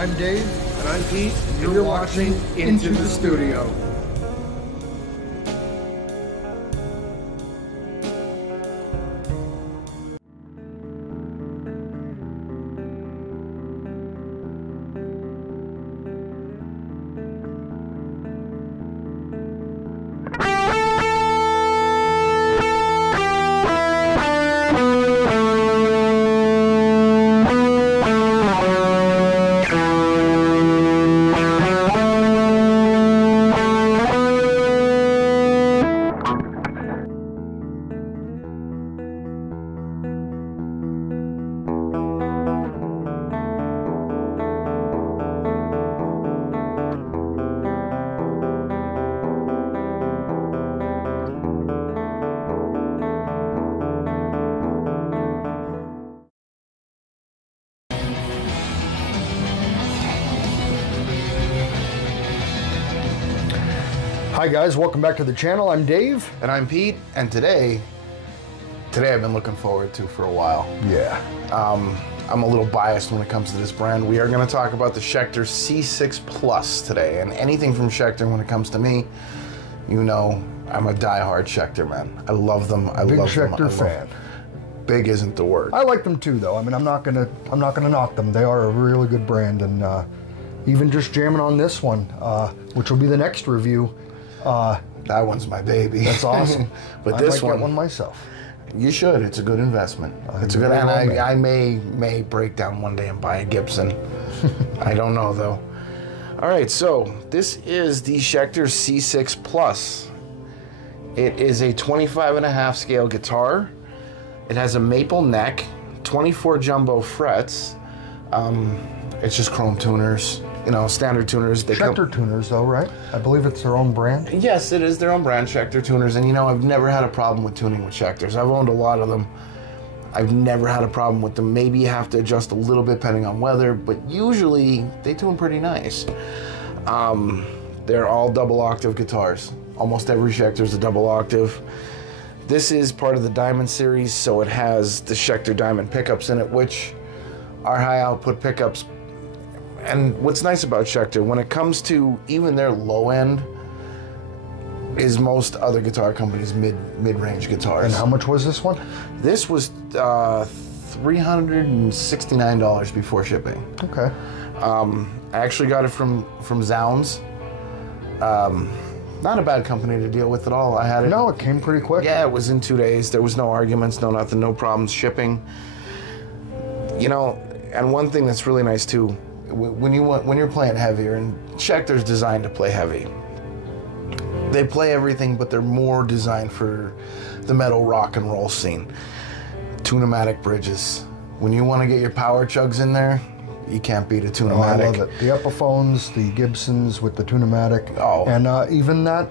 I'm Dave. And I'm Pete. And you're watching Into the Studio. Hi guys, welcome back to the channel. I'm Dave. And I'm Pete. And today I've been looking forward to for a while. Yeah. I'm a little biased when it comes to this brand. We are going to talk about the Schecter C6 Plus today. And anything from Schecter when it comes to me, you know, I'm a diehard Schecter man. I love them. Big Schecter fan. Big isn't the word. I like them too, though. I mean, I'm not gonna knock them. They are a really good brand, and even just jamming on this one, which will be the next review. That one's my baby. That's awesome. But I this might get one myself. You should. It's a good investment. It's a good, and I may break down one day and buy a Gibson. I don't know though. All right, so this is the Schecter C6 Plus. It is a 25.5 scale guitar. It has a maple neck, 24 jumbo frets. It's just chrome tuners. You know, standard tuners. Schecter tuners, though, right? I believe it's their own brand. Yes, it is their own brand, Schecter tuners. And you know, I've never had a problem with tuning with Schecters. I've owned a lot of them. I've never had a problem with them. Maybe you have to adjust a little bit depending on weather, but usually they tune pretty nice. They're all double octave guitars. Almost every Schecter is a double octave. This is part of the Diamond series, so it has the Schecter Diamond pickups in it, which are high output pickups. And what's nice about Schecter, when it comes to even their low end, is most other guitar companies' mid-range guitars. And how much was this one? This was $369 before shipping. Okay. I actually got it from Zounds. Not a bad company to deal with at all. I had it. No, it came pretty quick. Yeah, it was in 2 days. There was no arguments, no nothing, no problems shipping. You know, and one thing that's really nice too, when you're playing heavier, and Schecter's designed to play heavy. They play everything, but they're more designed for the metal rock and roll scene. Tune-o-matic bridges. When you want to get your power chugs in there, you can't beat a tune-o-matic. Oh, I love it. The Epiphones, the Gibsons with the tune-o-matic, and even that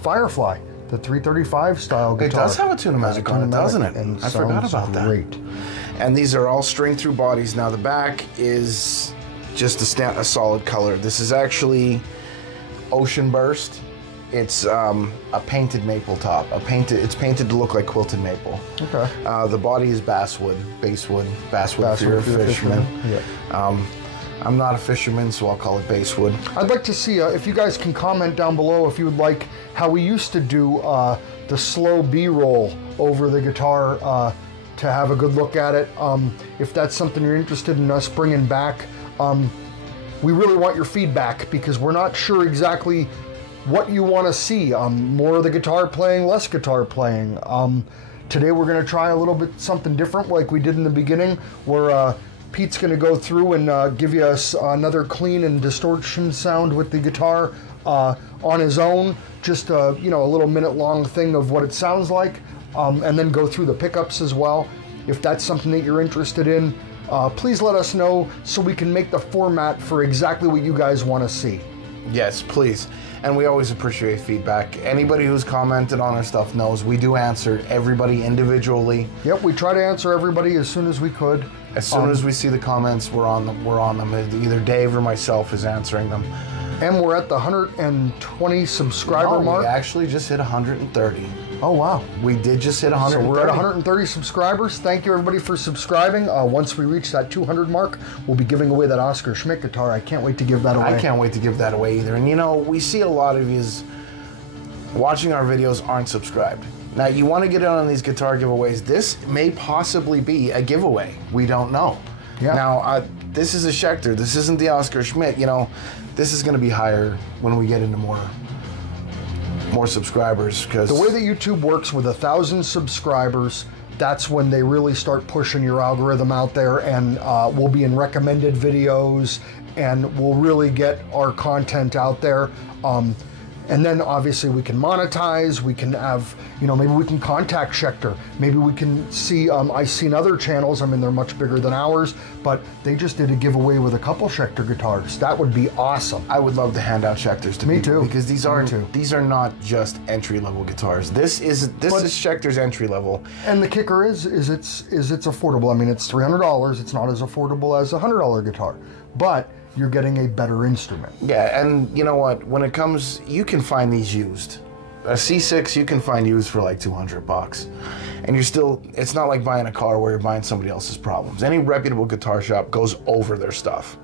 Firefly, the 335 style guitar. It does have a tune-o-matic on it, doesn't it? And I forgot about that. Great. And these are all string-through bodies. Now the back is just a solid color. This is actually Ocean Burst. It's a painted maple top. It's painted to look like quilted maple. Okay. The body is basswood, basswood if you're a fisherman. Yeah. I'm not a fisherman, so I'll call it basswood. I'd like to see if you guys can comment down below if you would like how we used to do the slow B-roll over the guitar to have a good look at it. If that's something you're interested in us bringing back, we really want your feedback because we're not sure exactly what you want to see. More of the guitar playing, less guitar playing. Today we're going to try a little bit something different like we did in the beginning, where Pete's going to go through and give you another clean and distortion sound with the guitar on his own. Just you know, a little minute-long thing of what it sounds like, and then go through the pickups as well. If that's something that you're interested in, please let us know so we can make the format for exactly what you guys want to see. Yes, please. And we always appreciate feedback. Anybody who's commented on our stuff knows we do answer everybody individually. Yep, we try to answer everybody as soon as we could. As soon as we see the comments, we're on them. Either Dave or myself is answering them. And we're at the 120 subscriber mark. We actually just hit 130. Oh, wow. We did just hit 130. So we're at 130 subscribers. Thank you, everybody, for subscribing. Once we reach that 200 mark, we'll be giving away that Oscar Schmidt guitar. I can't wait to give that away. I can't wait to give that away either. And, you know, we see a lot of yous watching our videos aren't subscribed. Now, you want to get in on these guitar giveaways. This may possibly be a giveaway. We don't know. Yeah. Now, this is a Schecter. This isn't the Oscar Schmidt. You know, this is going to be higher when we get into more subscribers. Because the way that YouTube works with 1,000 subscribers, that's when they really start pushing your algorithm out there, and we'll be in recommended videos, and we'll really get our content out there. And then obviously we can monetize, we can have, you know, maybe we can contact Schecter. Maybe we can see, I've seen other channels, I mean, they're much bigger than ours, but they just did a giveaway with a couple Schecter guitars. That would be awesome. I would love to hand out Schecters to Me people. too. Because these are not just entry-level guitars. This is Schecter's entry level. And the kicker is it's affordable. I mean, it's $300. It's not as affordable as a $100 guitar, but you're getting a better instrument. Yeah, and you know what? When it comes, you can find these used. A C6 you can find used for like $200. And you're still, it's not like buying a car where you're buying somebody else's problems. Any reputable guitar shop goes over their stuff.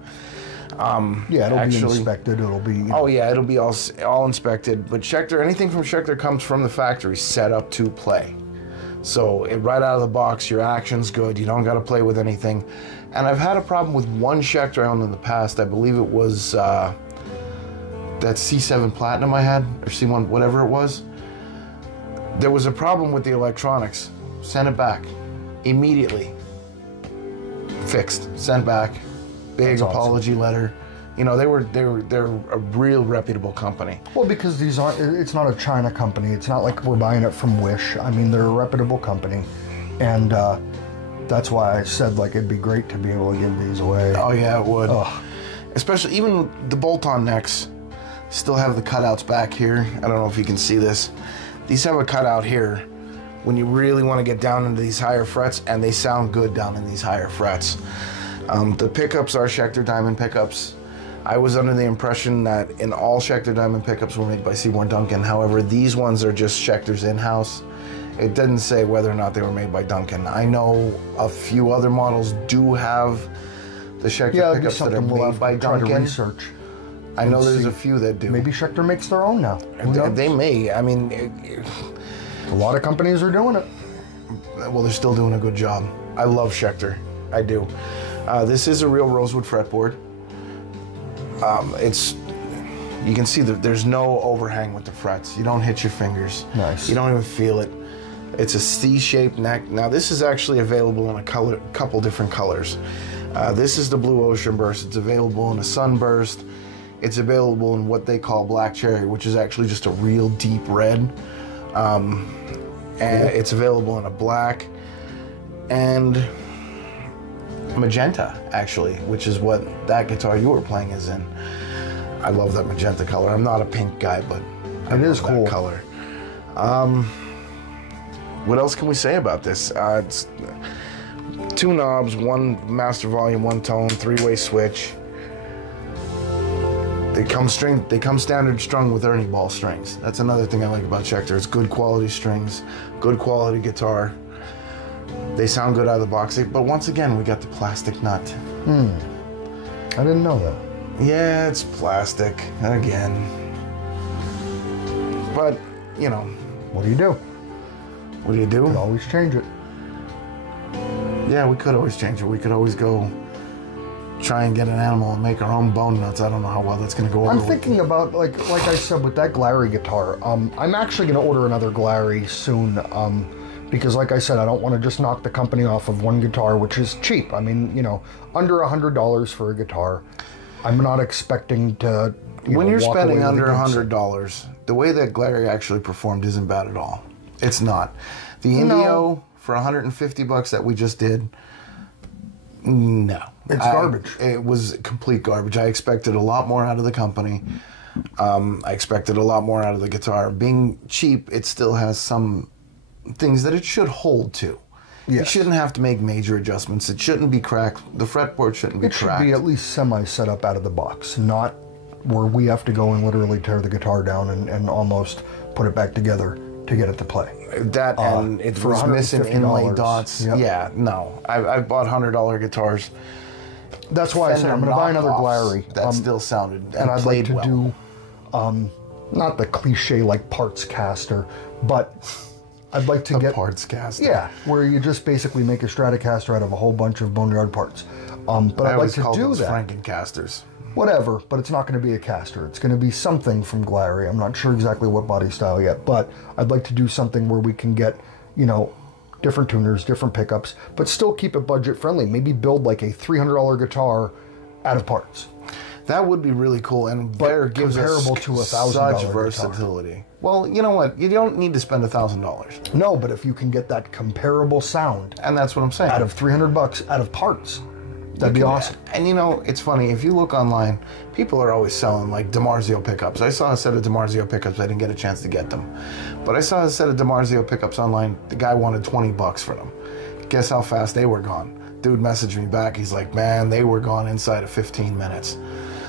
Yeah, it'll be inspected. It'll be... Oh yeah, it'll be all inspected. But Schecter, anything from Schecter comes from the factory set up to play. So right out of the box, your action's good. You don't got to play with anything. And I've had a problem with one Schecter I owned in the past. I believe it was that C7 Platinum I had, or C1, whatever it was. There was a problem with the electronics. Sent it back immediately. Fixed. Sent back. Big That's apology awesome. letter. You know, they're a real reputable company. Well, because these aren't, it's not a China company. It's not like we're buying it from Wish. I mean, they're a reputable company. And that's why I said, like, it'd be great to be able to give these away. Oh yeah, it would. Ugh. Especially, even the bolt-on necks still have the cutouts back here. I don't know if you can see this. These have a cutout here when you really want to get down into these higher frets, and they sound good down in these higher frets. The pickups are Schecter Diamond pickups. I was under the impression that in all Schecter Diamond pickups were made by Seymour Duncan. However, these ones are just Schecter's in-house. It didn't say whether or not they were made by Duncan. I know a few other models do have the Schecter pickups that are made by Duncan. Research. I know there's a few that do. Maybe Schecter makes their own now. They may. I mean, a lot of companies are doing it. Well, they're still doing a good job. I love Schecter. I do. This is a real rosewood fretboard. You can see that there's no overhang with the frets. You don't hit your fingers. Nice. You don't even feel it. It's a C-shaped neck. Now this is actually available in a couple different colors. This is the Blue Ocean Burst. It's available in a Sunburst. It's available in what they call Black Cherry, which is actually just a real deep red. And it's available in a black and magenta, actually, which is what that guitar you were playing is in. I love that magenta color. I'm not a pink guy, but it is cool color. What else can we say about this? It's 2 knobs, 1 master volume, 1 tone, 3-way switch. They come standard strung with Ernie Ball strings. That's another thing I like about Schecter. It's good quality strings, good quality guitar. They sound good out of the box, but once again, we got the plastic nut. I didn't know that. Yeah, it's plastic, again. But, you know. What do you do? What do you do? You can always change it. Yeah, we could always change it. We could always go try and get an animal and make our own bone nuts. I don't know how well that's going to go over. I'm thinking about, like I said, with that Glary guitar, I'm actually going to order another Glary soon. Because like I said, I don't want to just knock the company off of one guitar, which is cheap. I mean, you know, under $100 for a guitar. I'm not expecting to, when you're spending under $100, the way that Glary actually performed isn't bad at all. It's not. The Indio for $150 that we just did, no. It's garbage. It was complete garbage. I expected a lot more out of the company. I expected a lot more out of the guitar. Being cheap, it still has some things that it should hold to. Yes. It shouldn't have to make major adjustments. It shouldn't be cracked. The fretboard shouldn't be cracked. It should be at least semi-set up out of the box, not where we have to go and literally tear the guitar down and almost put it back together to get it to play. That and it was missing inlay dots. Yep. Yeah, no. I've bought $100 guitars. That's why I said I'm going to buy another Glary. That still sounded and I'd like to well. do, not the cliche like parts caster, but I'd like to get parts caster. Yeah, where you just basically make a Stratocaster out of a whole bunch of boneyard parts. But I'd like to do that. Frankencasters. Whatever, but it's not going to be a caster. It's going to be something from Glary. I'm not sure exactly what body style yet, but I'd like to do something where we can get, you know, different tuners, different pickups, but still keep it budget friendly. Maybe build like a $300 guitar out of parts. That would be really cool, and there gives us comparable to $1,000 such versatility. Guitar. Well, you know what? You don't need to spend $1,000. No, but if you can get that comparable sound, and that's what I'm saying, out of $300 out of parts, that'd be awesome. And you know, it's funny, if you look online, people are always selling like DiMarzio pickups. I saw a set of DiMarzio pickups. I didn't get a chance to get them, but I saw a set of DiMarzio pickups online. The guy wanted $20 for them. Guess how fast they were gone? Dude messaged me back. He's like, man, they were gone inside of 15 minutes.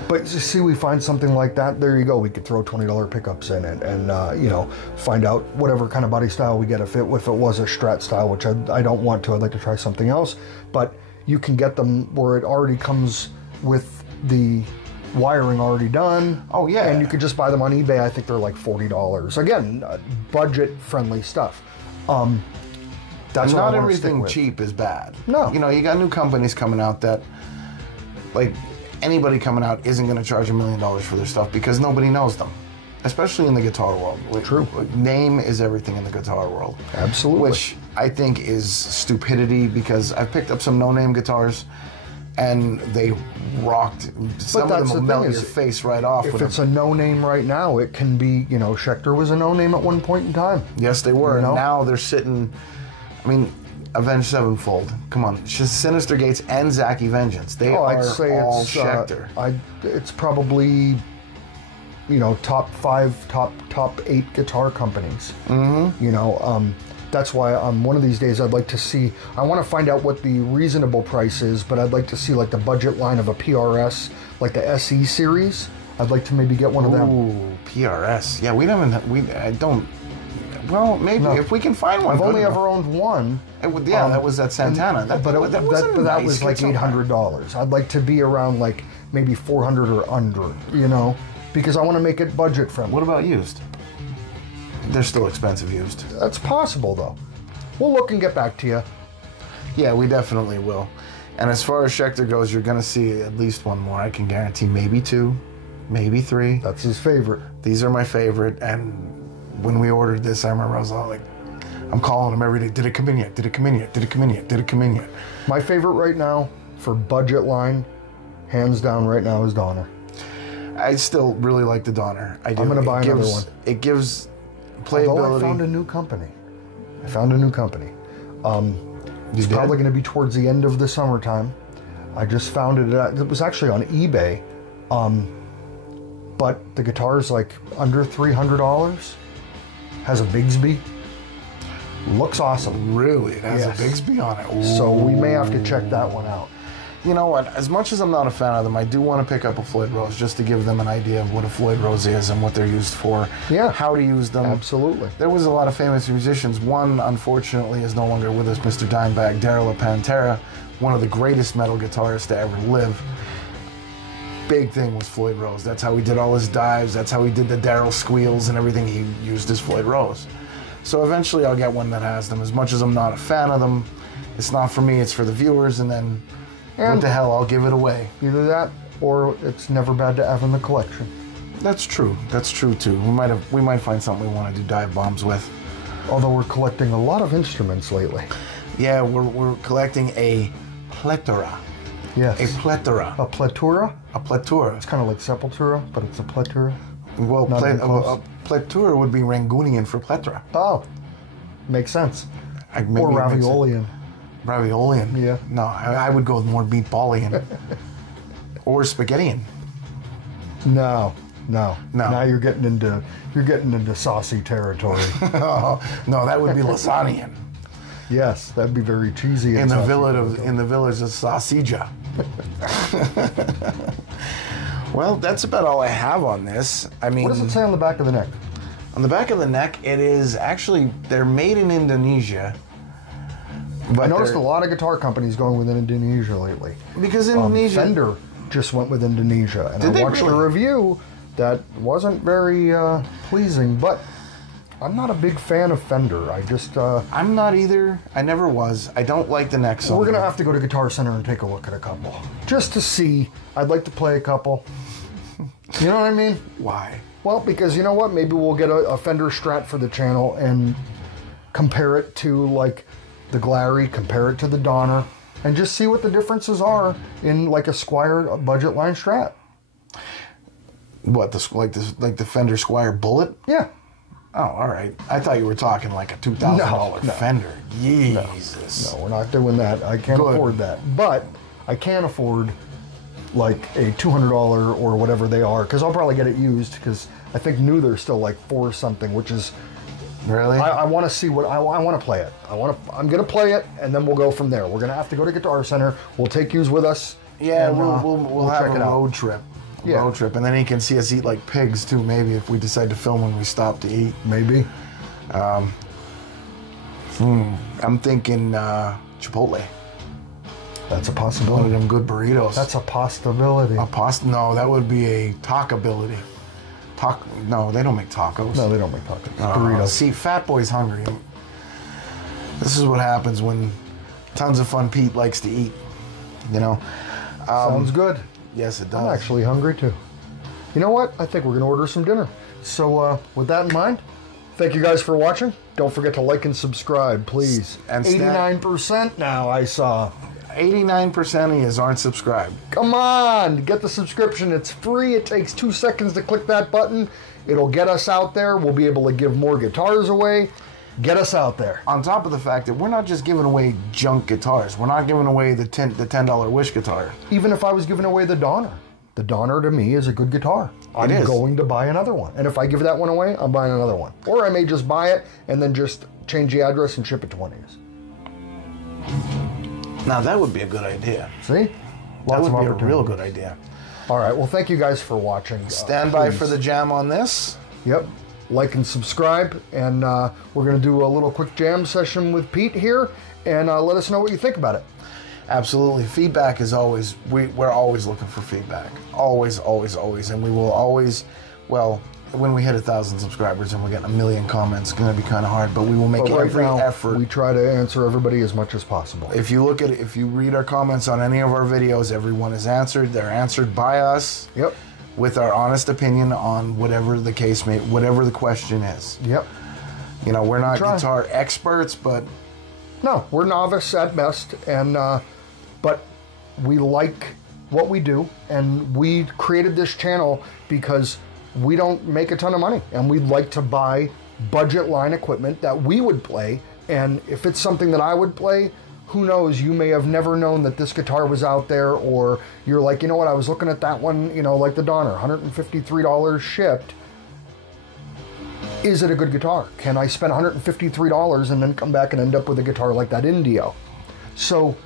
But you see, we find something like that, there you go. We could throw $20 pickups in it and, you know, find out whatever kind of body style we get. If it was a Strat style, which I don't want to, I'd like to try something else. But you can get them where it already comes with the wiring already done. Oh, yeah. And you could just buy them on eBay. I think they're like $40. Again, budget-friendly stuff. That's not everything cheap is bad. No. You know, you got new companies coming out that, like, anybody coming out isn't going to charge $1 million for their stuff because nobody knows them, especially in the guitar world. True. Name is everything in the guitar world. Absolutely. Which I think is stupidity because I've picked up some no-name guitars and they rocked. Some of them will melt your face right off. If it's a no-name right now, it can be, you know, Schecter was a no-name at one point in time. Yes, they were. You know? And now they're sitting, I mean, Avenged Sevenfold. Come on, Sinister Gates and Zachy Vengeance. They are I'd say all it's, Schecter. It's probably, you know, top 5, top 8 guitar companies. Mm-hmm. You know, that's why one of these days I'd like to see. I want to find out what the reasonable price is, but I'd like to see like the budget line of a PRS, like the SE series. I'd like to maybe get one of them. Ooh, PRS. Yeah, I don't. Well, maybe if we can find one. I've only ever owned one. That was that Santana. That was like $800. I'd like to be around like maybe $400 or under, you know, because I want to make it budget friendly. What about used? They're still expensive used. That's possible though. We'll look and get back to you. Yeah, we definitely will. And as far as Schecter goes, you're going to see at least one more. I can guarantee maybe 2, maybe 3. That's his favorite. These are my favorite, and when we ordered this, I remember I was all like, I'm calling him every day. Did it come in yet? Did it come in yet? Did it come in yet? Did it come in yet? My favorite right now for budget line, hands down right now, is Donner. I still really like the Donner. I do. I'm going to buy another one. It gives playability. Although I found a new company. It's probably going to be towards the end of the summertime. I just found it. It was actually on eBay. But the guitar is like under $300. Has a Bigsby. Looks awesome. Really? It has a Bigsby on it. Ooh. So we may have to check that one out. You know what? As much as I'm not a fan of them, I do want to pick up a Floyd Rose just to give them an idea of what a Floyd Rose is and what they're used for. Yeah. How to use them. Absolutely. There was a lot of famous musicians. One, unfortunately, is no longer with us, Mr. Dimebag Daryl Pantera, one of the greatest metal guitarists to ever live. Big thing was Floyd Rose. That's how he did all his dives. That's how he did the Daryl squeals and everything. He used his Floyd Rose. So eventually I'll get one that has them. As much as I'm not a fan of them, it's not for me, it's for the viewers, and then what the hell, I'll give it away. Either that, or it's never bad to have in the collection. That's true. That's true too. We might find something we want to do dive bombs with. Although we're collecting a lot of instruments lately. Yeah, we're collecting a plethora. Yes. A plethora. A plethora? A plethora. It's kind of like Sepultura, but it's a plethora. Well, a plethora would be Rangunian for plethora. Oh, makes sense. Or Raviolian. Raviolian? Yeah. No, I would go with more meatballian. Or spaghettian. No. Now you're getting into saucy territory. No, that would be lasagnian. Yes, that'd be very cheesy. In the village of Sausageja. Yeah. Well, that's about all I have on this. I mean, what does it say on the back of the neck? On the back of the neck, it is actually, they're made in Indonesia. But I noticed a lot of guitar companies going with Indonesia lately. Because Indonesia... Fender just went with Indonesia. And Did I watched really? a review that wasn't very pleasing, but I'm not a big fan of Fender. I just... I'm not either. I never was. I don't like the neck song. We're going to have to go to Guitar Center and take a look at a couple. Just to see. I'd like to play a couple. You know what I mean? Why? Well, because you know what? Maybe we'll get a Fender Strat for the channel and compare it to, like, the Glary, compare it to the Donner, and just see what the differences are in, like, a Squier budget line Strat. What, like the Fender Squier Bullet? Yeah. Oh, all right. I thought you were talking like a $2,000 No. Fender. Jesus. No, we're not doing that. I can't afford that. But I can afford like a $200 or whatever they are, because I'll probably get it used, because I think new they're still like $4 something, which is... Really? I want to see what... I want to play it. I'm going to play it, and then we'll go from there. We're going to have to go to Guitar Center. We'll take yous with us. Yeah, and, we'll have a road trip. Road trip, and then he can see us eat like pigs too, maybe, if we decide to film when we stop to eat. Maybe. I'm thinking Chipotle. That's a One possibility. of them good burritos. That's a possibility. No, that would be a talkability. No, they don't make tacos. No, they don't make tacos. Burritos. See, Fat Boy's hungry. This is what happens when Tons of Fun Pete likes to eat. You know? Sounds good. Yes, it does. I'm actually hungry too. You know what? I think we're going to order some dinner. So with that in mind, thank you guys for watching. Don't forget to like and subscribe, please. And 89% now I saw. 89% of yous aren't subscribed. Come on, get the subscription. It's free. It takes 2 seconds to click that button. It'll get us out there. We'll be able to give more guitars away. Get us out there. On top of the fact that we're not just giving away junk guitars. We're not giving away the $10 Wish guitar. Even if I was giving away the Donner. The Donner to me is a good guitar. I'm going to buy another one. And if I give that one away, I'm buying another one. Or I may just buy it and then just change the address and ship it to one of these. Now that would be a good idea. See? That would be a real good idea. All right. Well, thank you guys for watching. Stand by for the jam on this. Yep. Like and subscribe. And we're going to do a little quick jam session with Pete here. And let us know what you think about it. Absolutely. Feedback is always, we're always looking for feedback. Always, always, always. And we will always, well, when we hit 1,000 subscribers and we get 1 million comments, it's going to be kind of hard, but we will make every effort. We try to answer everybody as much as possible. If you look at it, if you read our comments on any of our videos, everyone is answered. They're answered by us. Yep. With our honest opinion on whatever the case may, whatever the question is. Yep. You know, we're not guitar experts, but... No, we're novice at best, and but we like what we do, and we created this channel because we don't make a ton of money, and we'd like to buy budget line equipment that we would play, and if it's something that I would play, who knows, you may have never known that this guitar was out there, or you're like, you know what, I was looking at that one, you know, like the Donner, $153 shipped. Is it a good guitar? Can I spend $153 and then come back and end up with a guitar like that Indio? So,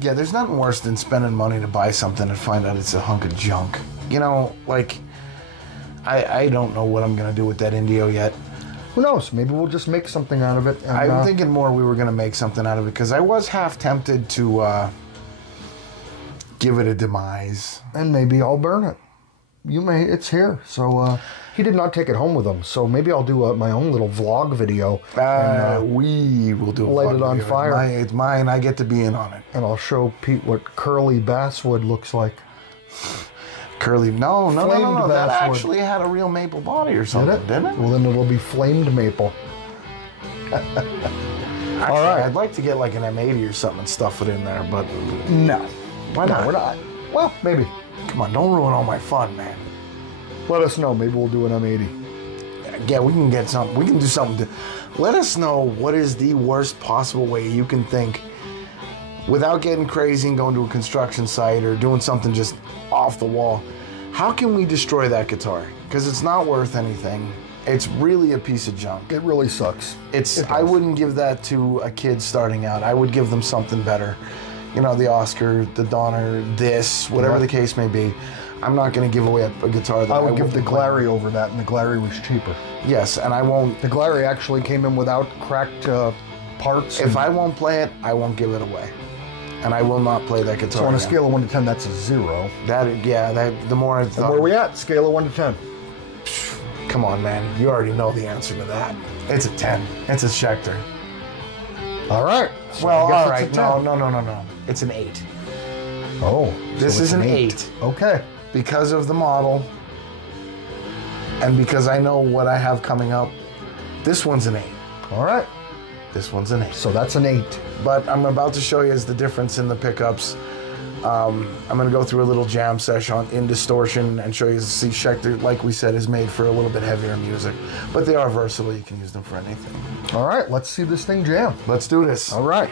yeah, there's nothing worse than spending money to buy something and find out it's a hunk of junk. You know, like, I don't know what I'm going to do with that Indio yet. Who knows? Maybe we'll just make something out of it. And, I'm thinking more we were going to make something out of it, because I was half tempted to give it a demise. And maybe I'll burn it. It's here. So, he did not take it home with him. So maybe I'll do my own little vlog video. We will do a light vlog it on video. fire. It's mine. I get to be in on it. And I'll show Pete what curly basswood looks like. Curly, no. Flamed That basswood. actually had a real maple body or something, didn't it? Well, then it'll be flamed maple. Actually, all right. I'd like to get like an M80 or something and stuff it in there, but No. why not? No, we're not. Well, maybe. Come on, don't ruin all my fun, man. Let us know. Maybe we'll do an M80. Yeah, we can get something. We can do something. Let us know what is the worst possible way you can think, without getting crazy and going to a construction site or doing something just off the wall. How can we destroy that guitar? Because it's not worth anything. It's really a piece of junk. It really sucks. I wouldn't give that to a kid starting out. I would give them something better. You know, the Oscar, the Donner, this, whatever the case may be. I'm not going to give away a guitar that I would give the wouldn't play. Glary over that, and the Glary was cheaper. Yes, and I won't. The Glary actually came in without cracked parts. If I won't play it, I won't give it away, and I will not play that guitar. So on a again. scale of 1 to 10, that's a 0. The more I And thought. where are we at? Scale of 1 to 10. Come on, man. You already know the answer to that. It's a 10. It's a Schecter. All right. So Well, I guess all it's right. a 10. No. It's an 8. Oh, This so is it's an 8. Okay. Because of the model, and because I know what I have coming up, this one's an 8. All right. This one's an 8. So that's an 8. But I'm about to show you is the difference in the pickups. I'm going to go through a little jam session in Distortion and show you. See, Schecter, like we said, is made for a little bit heavier music, but they are versatile. You can use them for anything. All right. Let's see this thing jam. Let's do this. All right.